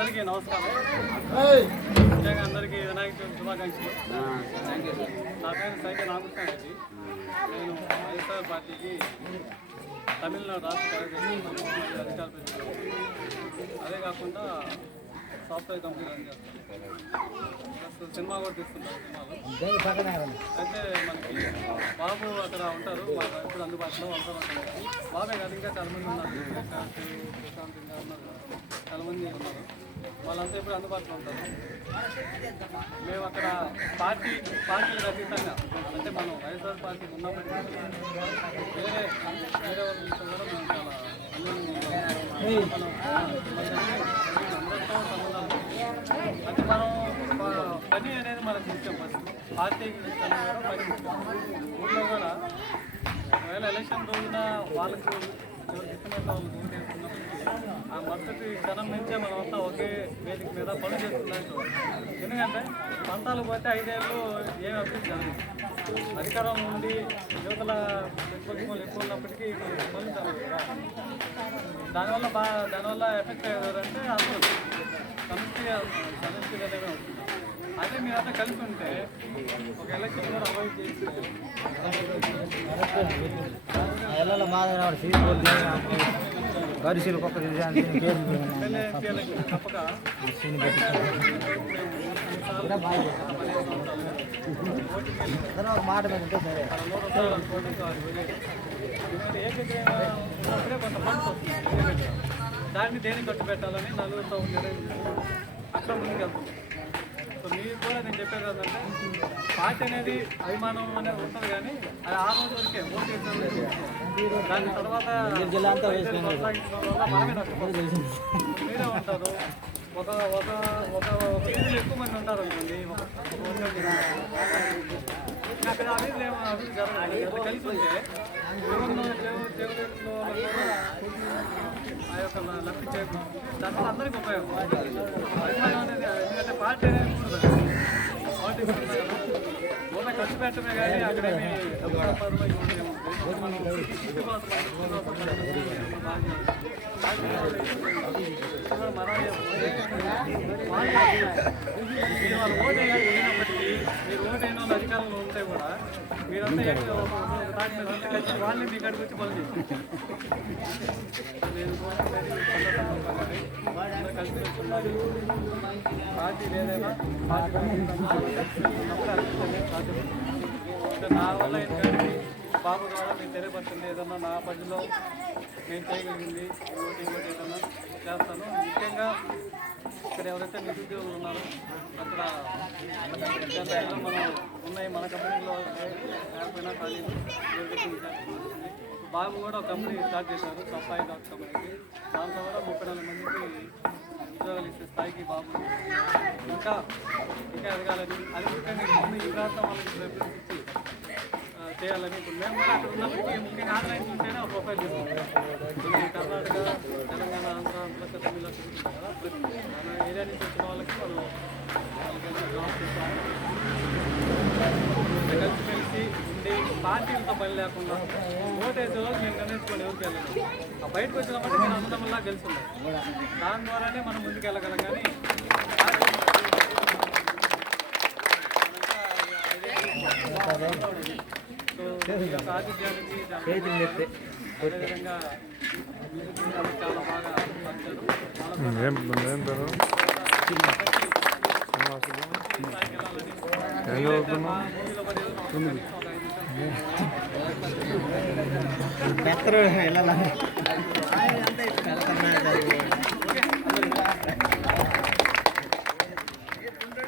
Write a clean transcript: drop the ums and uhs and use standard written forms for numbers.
అందరికీ నమస్కారం. ముఖ్యంగా అందరికీ వినాయక చవితి శుభాకాంక్షలు. నా పేరు సైకే రామకృష్ణ రెడ్డి. నేను వైఎస్ఆర్ పార్టీకి తమిళనాడు రాష్ట్ర కార్యదర్శి అధికార ప్రతినిధి. అదే కాకుండా సాఫ్ట్వేర్ కంపెనీ రన్ చేస్తాను. ప్లస్ సినిమా కూడా తీస్తుంటారు. సినిమాలు అయితే మనకి బాబు అక్కడ ఉంటారు. ఇప్పుడు అందుబాటులో ఉంటారు. బాబే కాదు, ఇంకా చాలామంది ఉన్నారు. ప్రశాంత్ ఇంకా ఉన్నారు, చాలామంది ఉన్నారు. వాళ్ళంతా ఇప్పుడు అందుబాటులో ఉంటారు. మేము అక్కడ పార్టీలకు అతీతంగా, అంటే మనం వైఎస్ఆర్ పార్టీకి ఉన్నప్పటికీ వేరే వాళ్ళతో కూడా మేము చాలా అందరితో సంబంధాలు. అంటే మనం పని అనేది మనకు ముఖ్యం. పార్టీకి పని ముఖ్యం. ఊళ్ళో కూడా ఒకవేళ ఎలక్షన్ రోజున వాళ్ళకు ఇష్టమైన వాళ్ళు ఓటు వేసుకున్నప్పటికీ ఆ మరుసటి క్షణం నుంచే మనమంతా ఒకే వేదిక మీద పనులు చేస్తున్నాం. ఎందుకంటే పంతాలు పోతే 5 ఏళ్ళు ఏమి అభివృద్ధి జరగదు. అధికారం నుండి యువతల ఎక్కువ ఉన్నప్పటికీ పనులు జరగదు కదా. దానివల్ల ఎఫెక్ట్ అయ్యేదంటే అందరూ సమిష్టిగా అవుతుంది. అదే మీరంతా కలిసి ఉంటే ఒక ఎలక్షన్ కూడా అవాయిడ్ చేసి గరిసీలు ఒక్క తప్పక మాట మీద ఉంటే సరే ఉన్నప్పుడే కొంత ఫండ్స్ వస్తుంది. దాన్ని దేనికి ఖర్చు పెట్టాలని నలుగురితో అక్కడ ముందుకు వెళ్తుంది. సో మీరు కూడా నేను చెప్పేది ఏంటంటే పార్టీ అనేది అభిమానం అనేది ఉంటుంది, కానీ అది ఆ రోజు వరకే ఓటు వేసిన దాని తర్వాత మనమే నష్టపోతుంది. మీరే ఉంటారు. ఒక వీధిలో ఎక్కువ మంది ఉంటారు అనుకోండి. అక్కడ ఆ వీధిలో ఏమో అభివృద్ధి జరగదు. కలిసి ఉంటే ఆ యొక్క లబ్ధి చేకూరుతుంది. దానివల్ల అందరికీ ఉపయోగం. అభిమానం అనేది, ఎందుకంటే పార్టీ అనేది ఉండదు. పాలిటిక్స్ ఉంటాయి కదా, ఊళ్ళో ఖర్చు పెట్టమే కానీ అక్కడేమి డబ్బు సంపాదన వాళ్ళు ఓటు వేయకపోయినప్పటికీ మీరు ఓటు అయిన వాళ్ళు అధికారంలో ఉంటే కూడా మీరంతా కలిసి వాళ్ళని మీ కాడికి వచ్చి పనులు చేసి కలిసి వెళ్తున్నారు. పార్టీ ఏదైనా నా వల్ల ఏంటంటే బాబు ద్వారా నేను తెలియపరచండి. ఏదన్నా నా పరిధిలో నేను చేయగలిగింది ఓటింగ్ ఏదన్నా చేస్తాను. ముఖ్యంగా ఇక్కడ ఎవరైతే నిరుద్యోగులు ఉన్నారో అక్కడ మనం ఉన్నాయి. మన కంపెనీలో లేకపోయినా ఖాళీలు బాబు కూడా ఒక కంపెనీ స్టార్ట్ చేశారు, సఫాయి కంపెనీకి. దాంట్లో కూడా 34 మందికి ఉద్యోగాలు ఇచ్చే స్థాయికి బాబు ఇంకా ఎదగాలని, అది ముఖ్యంగా ఈ ప్రాంతం వాళ్ళకి ప్రిఫరెన్స్ ఇచ్చి చేయాలని. ఇప్పుడు మేము కూడా అక్కడ ఉన్నప్పటికీ ముఖ్యంగా ఆన్లైన్ చూస్తేనే ఒక ప్రొఫైల్ చేసుకుంటాం. కర్ణాటక, తెలంగాణ, ఆంధ్ర, తమిళ కదా, మన ఏరియా నుంచి వచ్చిన వాళ్ళకి కలిసిమెలిసి ఉండి పార్టీలతో పని లేకుండా ఓటేసే వాళ్ళు మేము నిర్ణయించుకొని ఎవరికి వెళ్ళాలి. ఆ బయటకు వచ్చినప్పటి నేను అందరంలా కలిసి ఉన్నాం. దాని ద్వారానే మనం ముందుకు వెళ్ళగలం. కానీ ఆతిథ్యానికి అదేవిధంగా చాలా బాగా వెళ్ళాలి.